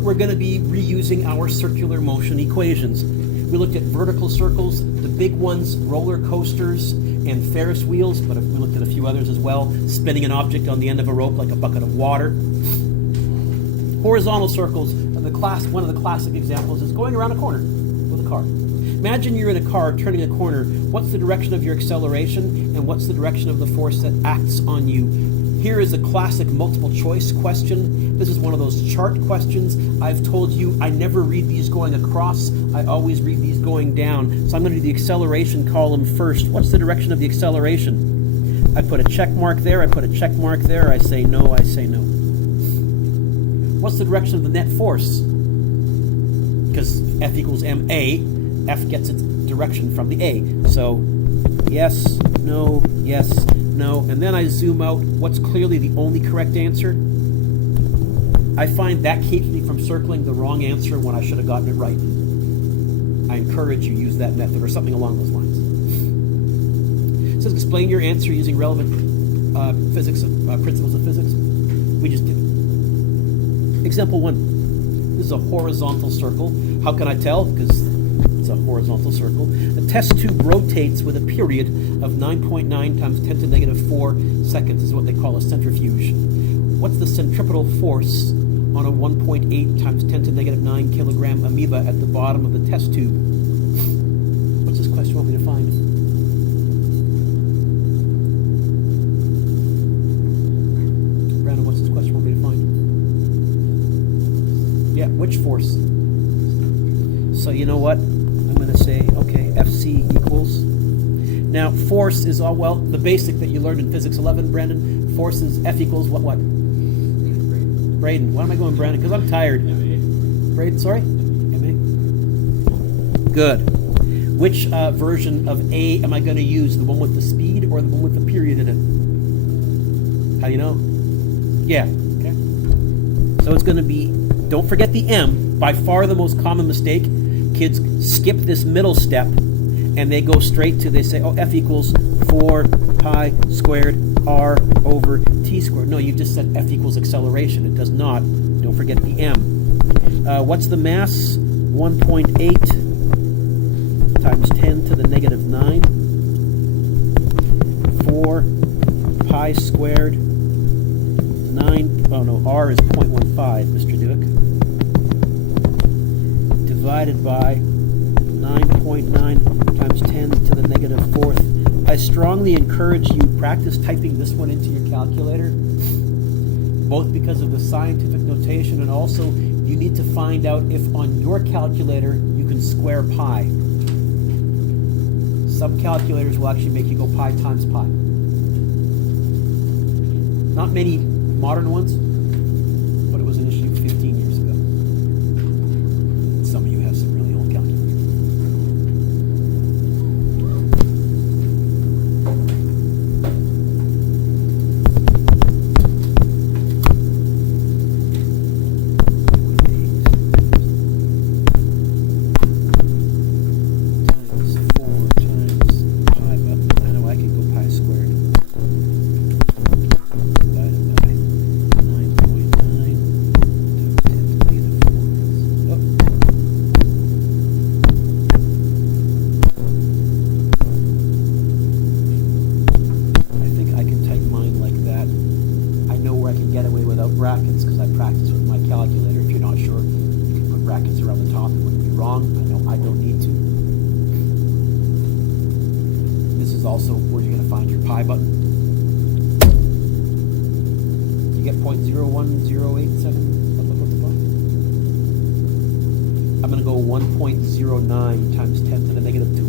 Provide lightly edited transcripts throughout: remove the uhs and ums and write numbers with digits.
we're going to be reusing our circular motion equations. We looked at vertical circles, the big ones, roller coasters, and Ferris wheels, but we looked at a few others as well, spinning an object on the end of a rope like a bucket of water. Horizontal circles, one of the classic examples is going around a corner with a car. Imagine you're in a car turning a corner. What's the direction of your acceleration, and what's the direction of the force that acts on you? Here is a classic multiple choice question. This is one of those chart questions. I've told you I never read these going across. I always read these going down. So I'm going to do the acceleration column first. What's the direction of the acceleration? I put a check mark there. I put a check mark there. I say no. I say no. What's the direction of the net force? Because F equals ma, F gets its direction from the A. So yes, no, and then I zoom out. What's clearly the only correct answer? I find that keeps me from circling the wrong answer when I should have gotten it right. I encourage you to use that method or something along those lines. It says explain your answer using relevant principles of physics. We just did. Example 1. This is a horizontal circle. How can I tell? Because it's a horizontal circle. The test tube rotates with a period of 9.9 times 10 to the negative 4 seconds. This is what they call a centrifuge. What's the centripetal force on a 1.8 times 10 to the negative 9 kilogram amoeba at the bottom of the test tube? What's this question want me to find? Brandon, what's this question want me to find? Yeah, which force? So you know what? I'm going to say, okay, Fc equals. Now, force is all, well, the basic that you learned in Physics 11, Brandon. Force is F equals what? Braden. Why am I going Brandon? Because I'm tired. Braden, sorry? MA? Good. Which version of A am I going to use? The one with the speed or the one with the period in it? How do you know? Yeah. Okay. So it's going to be, don't forget the M. By far the most common mistake. Kids skip this middle step and they go straight to, they say, oh, F equals 4 pi squared r over t squared. No, you just said F equals acceleration. It does not. Don't forget the M. What's the mass? 1.8 times 10 to the negative 9. 4 pi squared 9, oh no, r is 0.15, Mr. Duick. Divided by 9.9 times 10 to the negative 4th. I strongly encourage you practice typing this one into your calculator, both because of the scientific notation and also you need to find out if on your calculator you can square pi. Some calculators will actually make you go pi times pi. Not many modern ones, but it was an issue 15 years ago. Some of you have some really old calculators. Brackets because I practice with my calculator. If you're not sure, you can put brackets around the top. It wouldn't be wrong. I know I don't need to. This is also where you're going to find your pi button. You get 0.01087. I'm going to go 1.09 times 10 to the negative 2.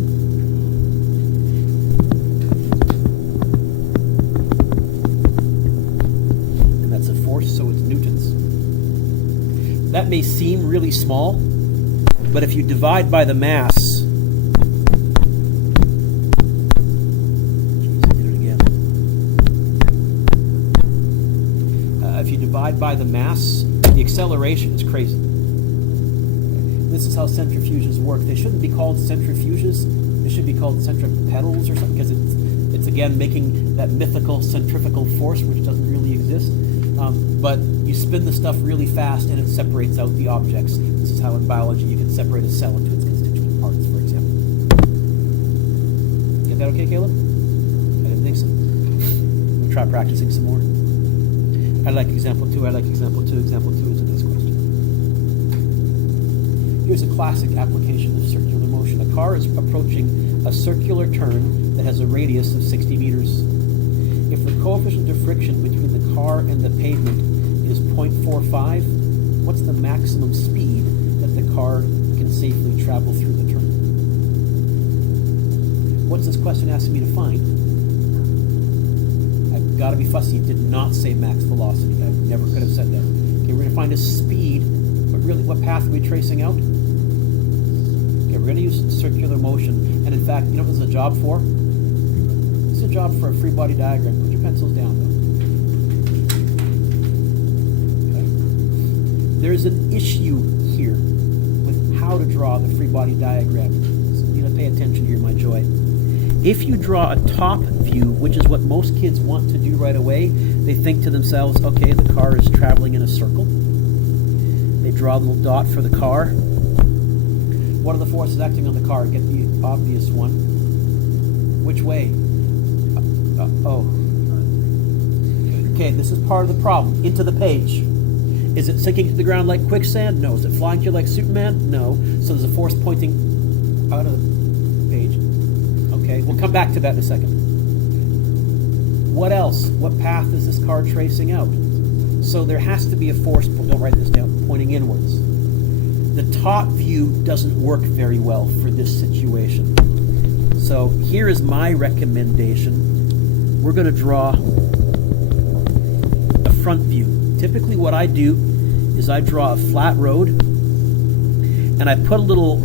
So it's newtons. That may seem really small, but if you divide by the mass, if you divide by the mass, the acceleration is crazy. This is how centrifuges work. They shouldn't be called centrifuges. They should be called centripetals or something, because it's again making that mythical centrifugal force, which doesn't really exist. But You spin the stuff really fast and it separates out the objects. This is how in biology you can separate a cell into its constituent parts, for example. Get that okay, Caleb? I didn't think so. We'll try practicing some more. I like example 2, I like example 2. Example 2 is a nice question. Here's a classic application of circular motion. A car is approaching a circular turn that has a radius of 60 meters. If the coefficient of friction between the car and the pavement is 0.45, what's the maximum speed that the car can safely travel through the turn? What's this question asking me to find? I've got to be fussy. It did not say max velocity. I never could have said that. Okay, we're going to find a speed, but really, what path are we tracing out? Okay, we're going to use circular motion. And in fact, you know what this is a job for? This is a job for a free body diagram. Put your pencils down, though. Okay. There's an issue here with how to draw the free body diagram. So you need to pay attention here, my joy. If you draw a top view, which is what most kids want to do right away, they think to themselves, okay, the car is traveling in a circle. They draw a little dot for the car. What are the forces acting on the car? Get the obvious one. Which way? Okay, this is part of the problem. Into the page. Is it sinking to the ground like quicksand? No. Is it flying to you like Superman? No. So there's a force pointing out of the page. Okay, we'll come back to that in a second. What else? What path is this car tracing out? So there has to be a force, don't write this down, pointing inwards. The top view doesn't work very well for this situation. So here is my recommendation. We're going to draw a front view. Typically what I do is I draw a flat road and I put a little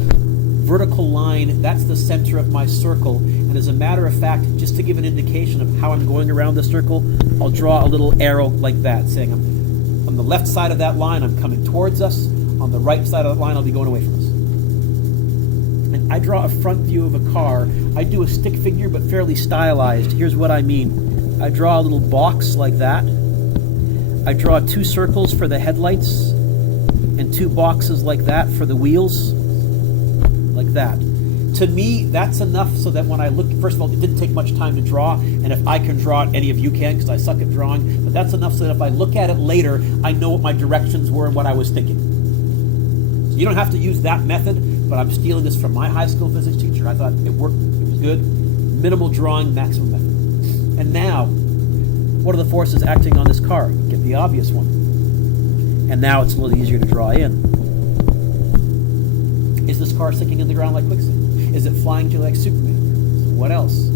vertical line. That's the center of my circle. And as a matter of fact, just to give an indication of how I'm going around the circle, I'll draw a little arrow like that, saying I'm on the left side of that line, I'm coming towards us. On the right side of that line, I'll be going away from us. And I draw a front view of a car. I do a stick figure, but fairly stylized. Here's what I mean. I draw a little box like that. I draw 2 circles for the headlights and 2 boxes like that for the wheels. Like that. To me, that's enough so that when I look, first of all, it didn't take much time to draw, and if I can draw it, any of you can, because I suck at drawing, but that's enough so that if I look at it later, I know what my directions were and what I was thinking. So you don't have to use that method, but I'm stealing this from my high school physics teacher. I thought it worked, it was good. Minimal drawing, maximum method. And now, what are the forces acting on this car? Get the obvious one. And now it's a little easier to draw in. Is this car sinking in the ground like quicksand? Is it flying to you like Superman? What else?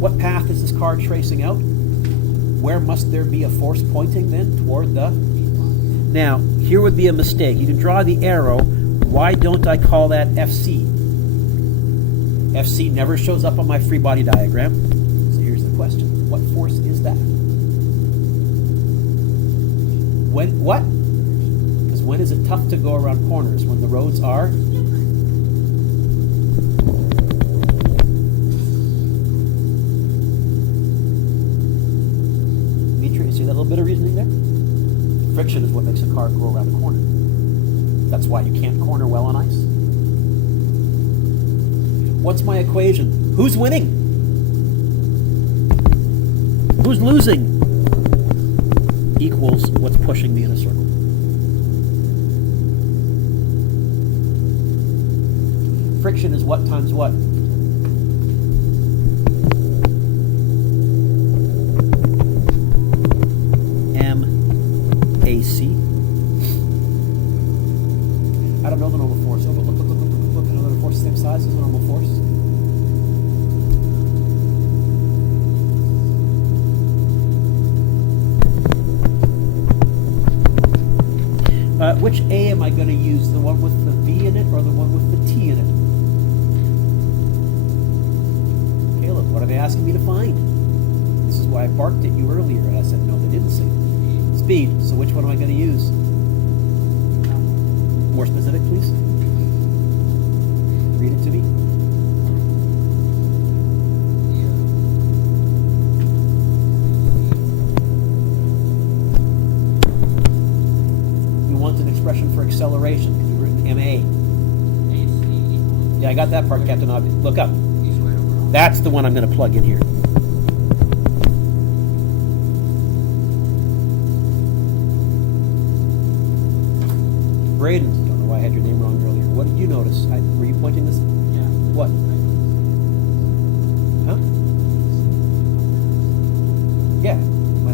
What path is this car tracing out? Where must there be a force pointing then toward the... Now, here would be a mistake. You can draw the arrow. Why don't I call that FC? FC never shows up on my free body diagram. So here's the question. What force is that? What? Because when is it tough to go around corners? When the roads are... Dimitri, you see that little bit of reasoning there? Friction is what makes a car go around a corner. That's why you can't corner well on ice. What's my equation? Who's winning? Who's losing? Equals what's pushing me in a circle. Friction is what times what? MAC. I don't know the normal force. Oh, but look. Another force same size as the normal force. Which A am I going to use? The one with the V in it or the one with the T in it? Caleb, what are they asking me to find? This is why I barked at you earlier and I said, no, they didn't say speed. So which one am I going to use? More specific, please. Read it to me. expression for acceleration? Because we've written MA. AC equals Yeah, I got that part, Captain Obvious. Look up. V squared over R. That's the one I'm going to plug in here. Braden, don't know why I had your name wrong earlier. What did you notice? Were you pointing this? Yeah. What? Huh? Yeah, why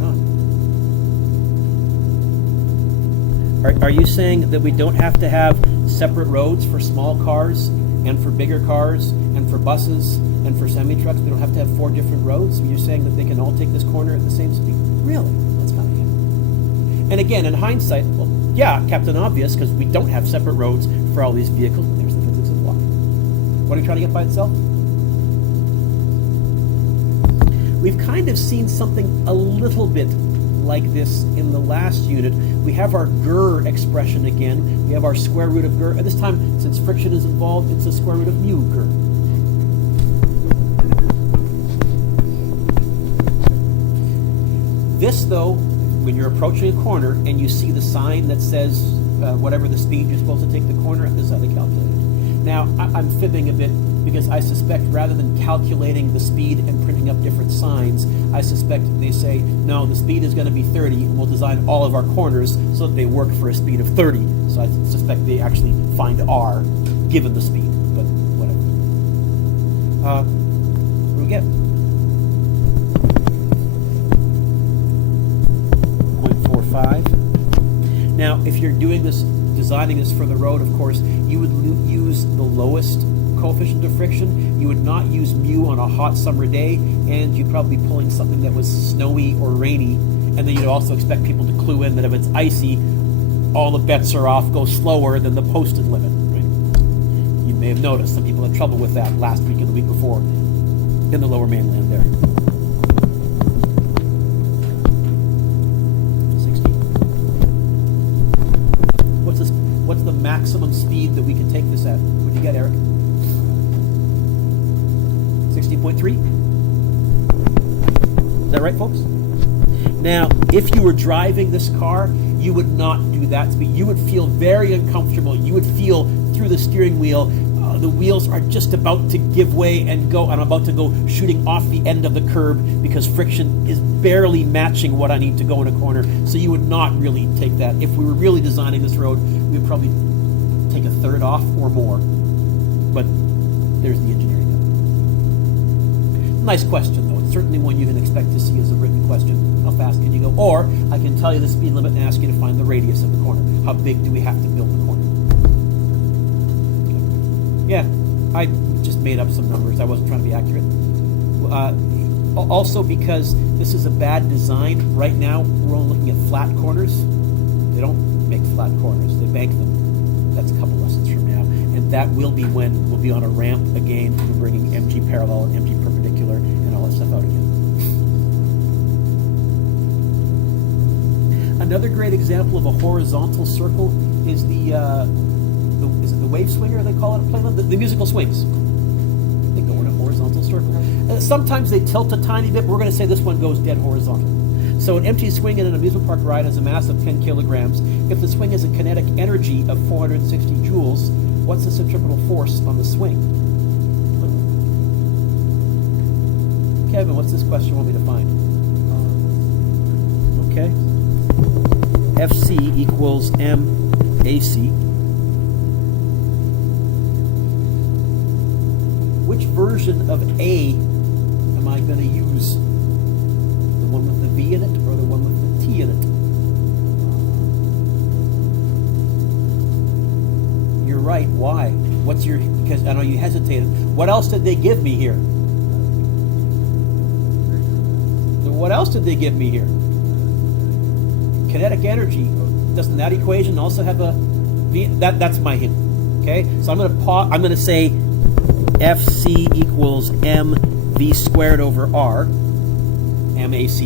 not? Are you saying that we don't have to have separate roads for small cars and for bigger cars and for buses and for semi-trucks? We don't have to have 4 different roads? You're saying that they can all take this corner at the same speed? Really? That's kind of handy. And again, in hindsight, well, yeah, Captain Obvious, because we don't have separate roads for all these vehicles, but there's the physics of why. What are you trying to get by itself? We've kind of seen something a little bit like this in the last unit. We have our GR expression again. We have our square root of GR. And this time, since friction is involved, it's the square root of mu GR. This, though, when you're approaching a corner and you see the sign that says whatever the speed you're supposed to take the corner at, this is how they calculate it. Now, I'm fibbing a bit because I suspect rather than calculating the speed and printing up different signs, I suspect they say, no, the speed is going to be 30 and we'll design all of our corners so that they work for a speed of 30. So I suspect they actually find R given the speed, but whatever. What do we get? 0.45. Now, if you're doing this, designing this for the road, of course, you would use the lowest coefficient of friction. You would not use mu on a hot summer day, and you'd probably be pulling something that was snowy or rainy, and then you'd also expect people to clue in that if it's icy, all the bets are off, go slower than the posted limit. Right? You may have noticed some people had trouble with that last week and the week before in the lower mainland there. 60. What's the maximum speed that we can take this at? What'd you get, Eric? 60.3? Is that right, folks? Now, if you were driving this car, you would not do that speed. You would feel very uncomfortable. You would feel through the steering wheel, the wheels are just about to give way and go. I'm about to go shooting off the end of the curb because friction is barely matching what I need to go in a corner. So you would not really take that. If we were really designing this road, we would probably take a third off or more. But there's the engineering of it. Nice question, though. It's certainly one you can expect to see as a written question. How fast can you go? Or I can tell you the speed limit and ask you to find the radius of the corner. How big do we have to build the corner? Okay. Yeah, I just made up some numbers. I wasn't trying to be accurate. Also, because this is a bad design, right now we're only looking at flat corners. They don't make flat corners. They bank them. That's a couple lessons from now. And that will be when we'll be on a ramp again. We're bringing MG parallel and MG perpendicular and all that stuff out again. Another great example of a horizontal circle is the wave swinger, they call it in Playland? The musical swings. They go in a horizontal circle. Sometimes they tilt a tiny bit, but we're going to say this one goes dead horizontal. So an empty swing in an amusement park ride has a mass of 10 kilograms. If the swing has a kinetic energy of 460 joules, what's the centripetal force on the swing? Kevin, what's this question you want me to find? Okay. FC equals MAC. Which version of A am I going to use? The one with the V in it or the one with the T in it? You're right. Why? What's your... Because I know you hesitated. What else did they give me here? What else did they give me here? Kinetic energy. Doesn't that equation also have a V? That's my hint. Okay? So I'm going to pause. I'm going to say FC equals mv squared over r, MAC.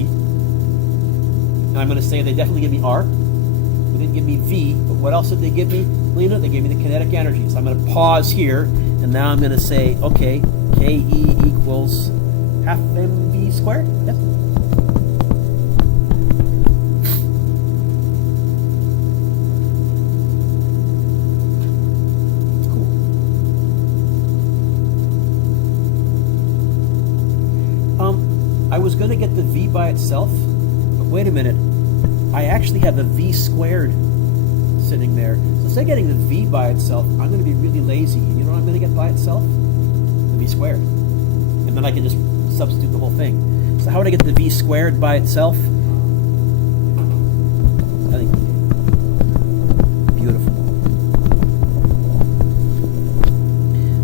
And I'm going to say they definitely give me r. They didn't give me V, but what else did they give me, Lena? They gave me the kinetic energy. So I'm going to pause here, and now I'm going to say, okay, KE equals half mv squared? Yes. was going to get the V by itself, but wait a minute. I actually have a V squared sitting there. So instead of getting the V by itself, I'm going to be really lazy. And you know what I'm going to get by itself? The V squared. And then I can just substitute the whole thing. So how would I get the V squared by itself? I think beautiful.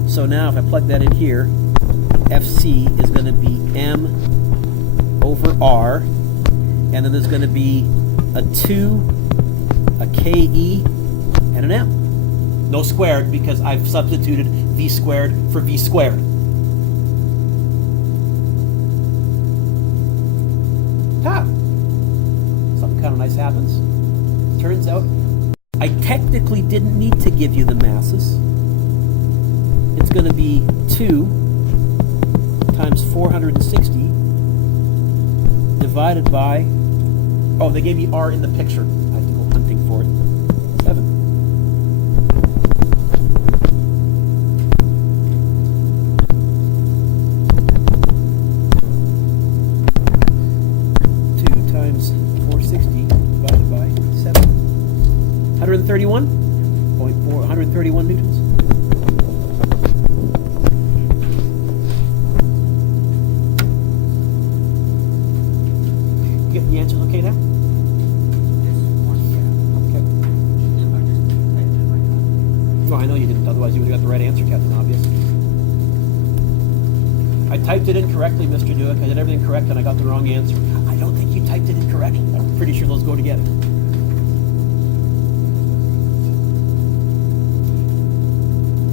So now if I plug that in here, FC is going to be M over R, and then there's going to be a 2, a KE, and an M. No squared because I've substituted V squared for V squared. Ha! Something kind of nice happens. Turns out I technically didn't need to give you the masses. It's going to be 2 times 460 divided by, oh, they gave me R in the picture. I have to go hunting for it. 7. Times 460 divided by 7. 131 newtons. You get the answers okay now? Okay. No, I know you didn't. Otherwise, you would have got the right answer, Captain Obvious. I typed it in correctly, Mr. Duick. I did everything correct, and I got the wrong answer. I don't think you typed it in correctly. I'm pretty sure those go together.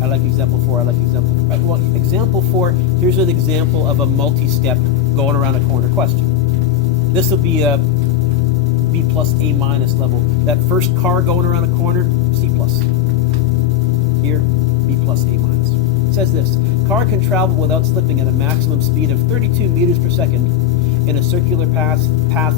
I like example 4. I like example 4. Well, example 4, here's an example of a multi-step going around a corner question. This will be a B plus A minus level. That first car going around a corner, C plus. Here, B plus A minus. It says this: car can travel without slipping at a maximum speed of 32 meters per second in a circular path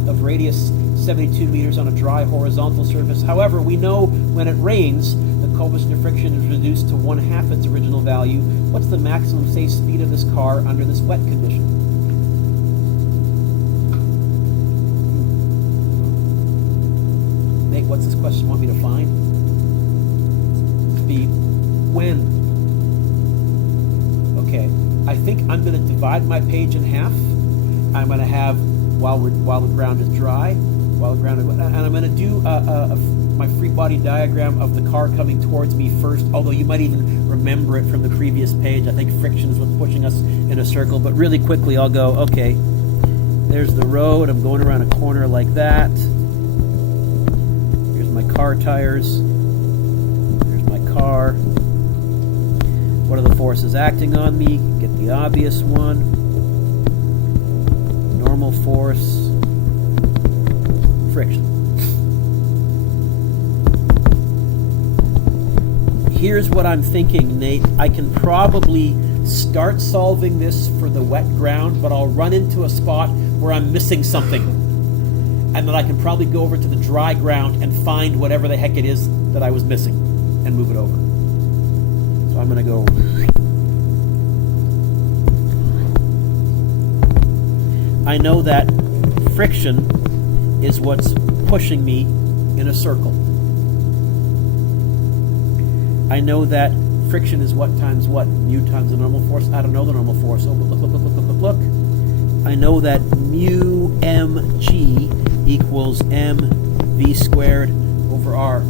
of radius 72 meters on a dry horizontal surface. However, we know when it rains, the coefficient of friction is reduced to 1/2 its original value. What's the maximum safe speed of this car under this wet condition? Nate, what's this question want me to find? Speed. When? Okay, I think I'm going to divide my page in half. I'm going to have while the ground is dry, and I'm going to do my free body diagram of the car coming towards me first. Although you might even remember it from the previous page. I think friction is what's pushing us in a circle. But really quickly, I'll go. Okay, there's the road. I'm going around a corner like that. Here's my car tires. Here's my car. What are the forces acting on me? Get the obvious one. Normal force, friction. Here's what I'm thinking, Nate. I can probably start solving this for the wet ground, but I'll run into a spot where I'm missing something. And then I can probably go over to the dry ground and find whatever the heck it is that I was missing and move it over. So I'm going to go... I know that friction is what's pushing me in a circle. I know that friction is what times what? Mu times the normal force? I don't know the normal force. Oh, but look. I know that mu mg equals mv squared over r.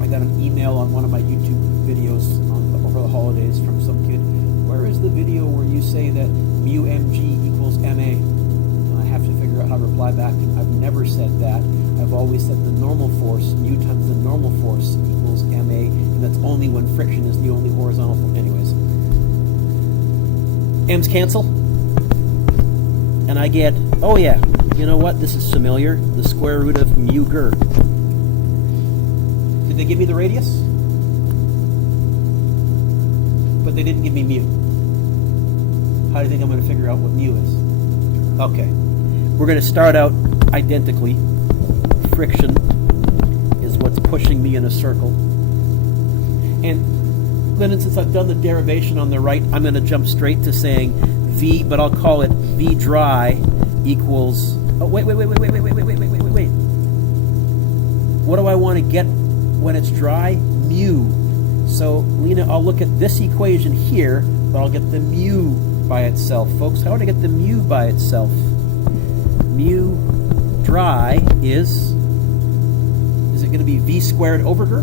I got an email on one of my YouTube videos over the holidays from some kid. Where is the video where you say that mu mg equals ma? And I have to figure out how to reply back. And I've never said that. I've always said the normal force, mu times the normal force equals ma, and that's only when friction is the only horizontal force. Anyways, m's cancel, and I get, oh yeah, you know what? This is familiar. The square root of mu ger. Did they give me the radius? But they didn't give me mu. How do you think I'm going to figure out what mu is? Okay. We're going to start out identically. Friction is what's pushing me in a circle. And then since I've done the derivation on the right, I'm going to jump straight to saying V, but I'll call it V dry equals. Oh, wait. What do I want to get when it's dry? Mu. So, Lena, I'll look at this equation here, but I'll get the mu by itself. Folks, how would I get the mu by itself? Mu dry is it going to be V squared over her?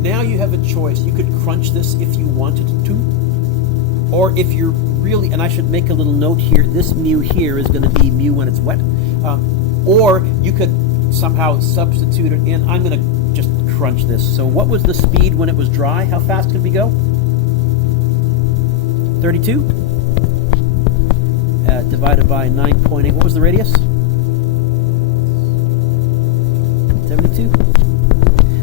Now you have a choice. You could crunch this if you wanted to, or if you're really, and I should make a little note here, this mu here is going to be mu when it's wet, or you could somehow substitute it in. I'm going to just crunch this. So what was the speed when it was dry? How fast could we go? 32 divided by 9.8. What was the radius? 72.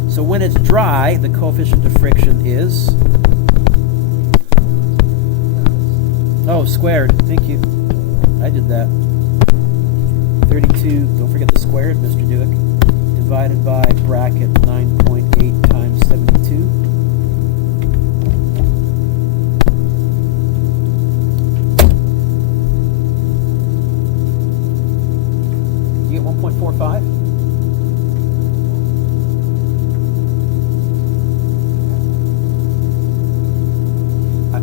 So when it's dry, the coefficient of friction is, oh, squared. Thank you. I did that. 32, don't forget the squared, Mr. Duick, divided by bracket 9.8 times 72. You get 1.45?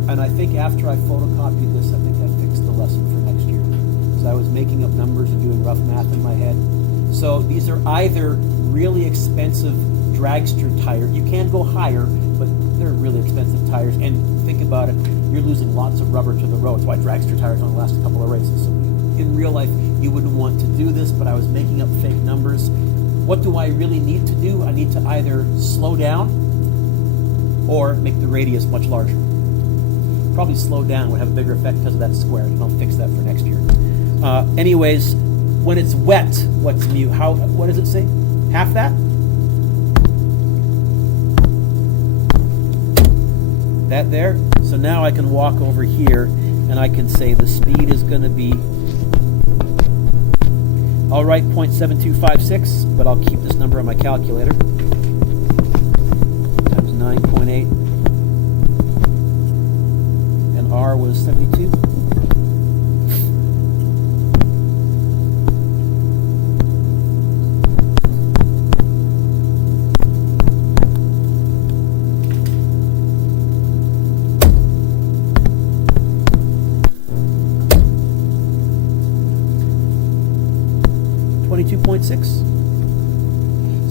And I think after I photocopied this, I think I fixed the lesson for next year. Because I was making up numbers and doing rough math in my head. So these are either really expensive dragster tires. You can go higher, but they're really expensive tires. And think about it, you're losing lots of rubber to the road. That's why dragster tires only last a couple of races. So in real life, you wouldn't want to do this, but I was making up fake numbers. What do I really need to do? I need to either slow down or make the radius much larger. Probably slow down would have a bigger effect because of that squared, and I'll fix that for next year. Anyways, when it's wet, what's mu? What does it say? Half that? That there? So now I can walk over here and I can say the speed is going to be, I'll write 0.7256, but I'll keep this number on my calculator. Times 9.8. R was 72.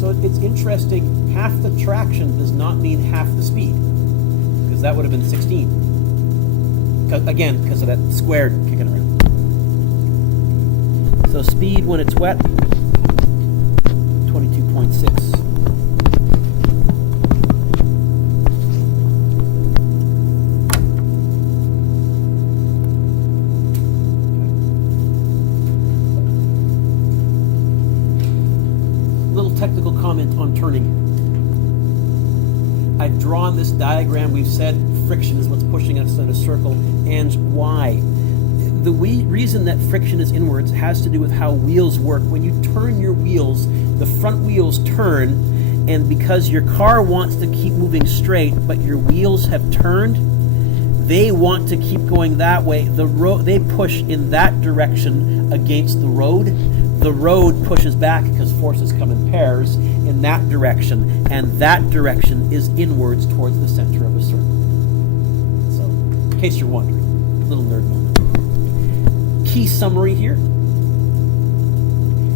So it's interesting, half the traction does not mean half the speed, because that would have been 16. Again, because of that squared kicking around. So speed when it's wet, 22.6. Little technical comment on turning. I've drawn this diagram. We've said friction is what's pushing us in a circle, and why. The reason that friction is inwards has to do with how wheels work. When you turn your wheels, the front wheels turn, and because your car wants to keep moving straight, but your wheels have turned, they want to keep going that way. They push in that direction against the road. The road pushes back because forces come in pairs in that direction, and that direction is inwards towards the center of a circle. So, in case you're wondering, little nerd moment. Key summary here.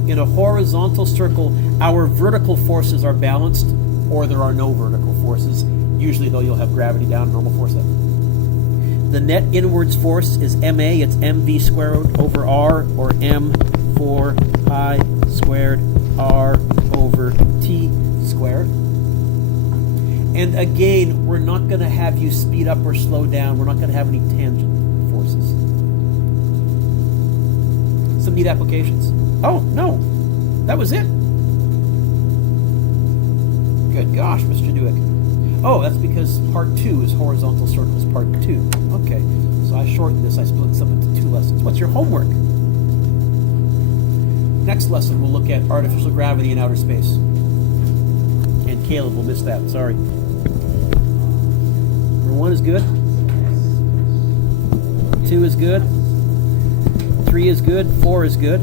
In a horizontal circle, our vertical forces are balanced, or there are no vertical forces. Usually, though, you'll have gravity down, normal force up. The net inwards force is ma. It's mv squared over r, or m4 pi squared r over t squared. And again, we're not going to have you speed up or slow down. We're not going to have any tangent forces. Some neat applications. Oh, no. That was it. Good gosh, Mr. Duick. Oh, that's because part 2 is horizontal circles, part 2. Okay, so I shortened this. I split this up into 2 lessons. What's your homework? Next lesson, we'll look at artificial gravity in outer space. Caleb will miss that. Sorry. Number 1 is good. 2 is good. 3 is good. 4 is good.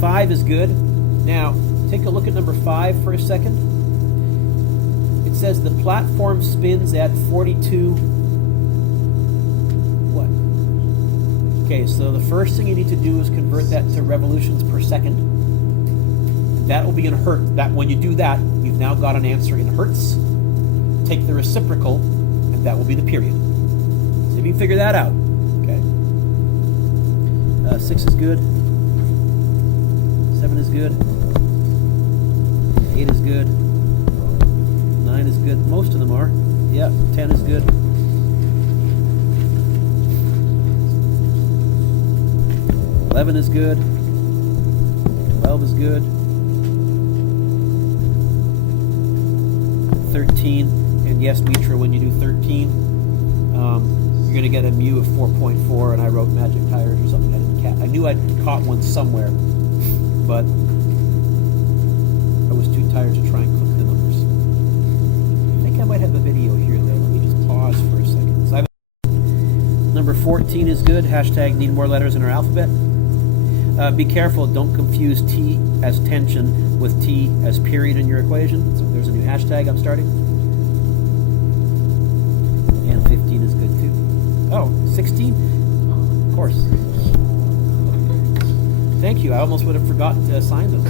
5 is good. Now, take a look at number 5 for a second. It says the platform spins at 42. What? Okay, so the first thing you need to do is convert that to revolutions per second. That will be in hertz. That when you do that, you've now got an answer in hertz. Take the reciprocal, and that will be the period. See if you can figure that out. Okay. 6 is good. 7 is good. 8 is good. 9 is good. Most of them are. Yeah, 10 is good. 11 is good. 12 is good. 13, and yes, Mitra, when you do 13, you're going to get a mu of 4.4, and I wrote magic tires or something. I knew I'd caught one somewhere, but I was too tired to try and click the numbers. I think I might have a video here, though. Let me just pause for a second. So number 14 is good. Hashtag need more letters in our alphabet. Be careful, don't confuse T as tension with T as period in your equation. So there's a new hashtag I'm starting. And 15 is good too. Oh, 16? Of course. Thank you, I almost would have forgotten to assign those.